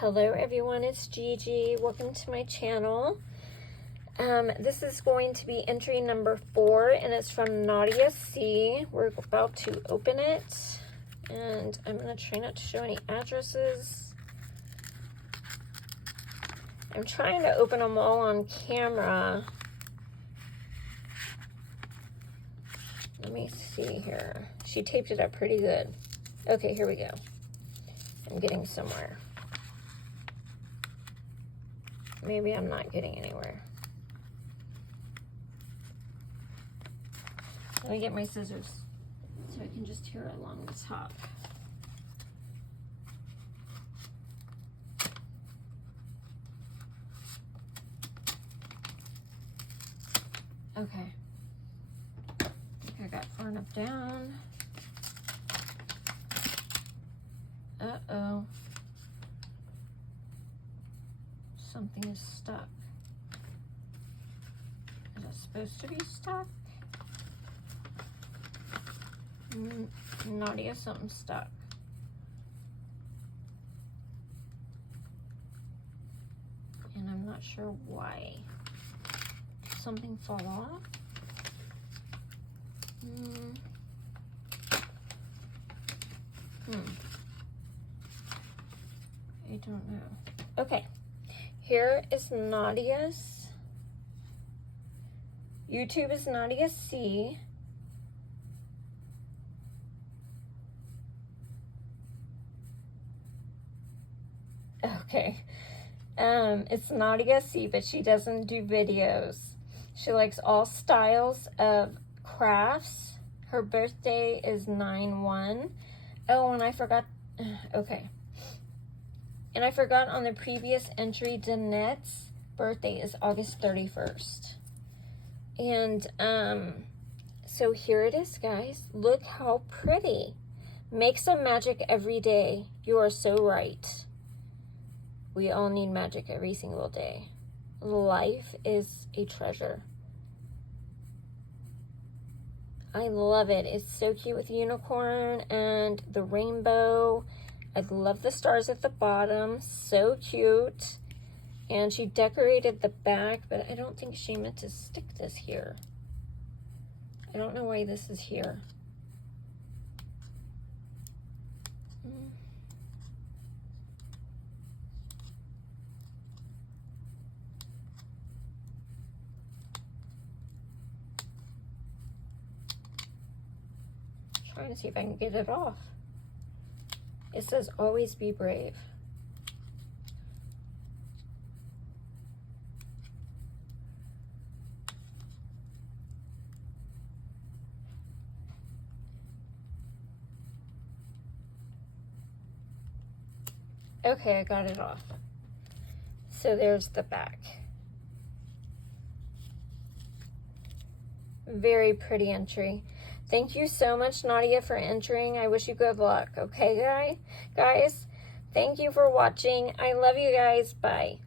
Hello everyone, it's Gigi. Welcome to my channel. This is going to be entry number 4 and it's from Nadia C. We're about to open it and I'm going to try not to show any addresses. I'm trying to open them all on camera. Let me see here. She taped it up pretty good. Okay, here we go. I'm getting somewhere. Maybe I'm not getting anywhere. Let me get my scissors so I can just tear along the top. Okay. I think I got far enough down. Uh-oh. Something is stuck. Is it supposed to be stuck? Nadia, something's stuck. And I'm not sure why. Did something fall off? I don't know. Okay. Here is Nadia's. YouTube is Nadia C. Okay. It's Nadia C, but she doesn't do videos. She likes all styles of crafts. Her birthday is 9/1. Oh, and I forgot. Okay. And I forgot on the previous entry, Danette's birthday is August 31st. And so here it is, guys. Look how pretty. Make some magic every day. You are so right. We all need magic every single day. Life is a treasure. I love it. It's so cute with the unicorn and the rainbow. I love the stars at the bottom, so cute. And she decorated the back, but I don't think she meant to stick this here. I don't know why this is here. Trying to see if I can get it off. It says, always be brave. Okay, I got it off. So there's the back. Very pretty entry. Thank you so much, Nadia, for entering. I wish you good luck. Okay, guys? Thank you for watching. I love you guys. Bye.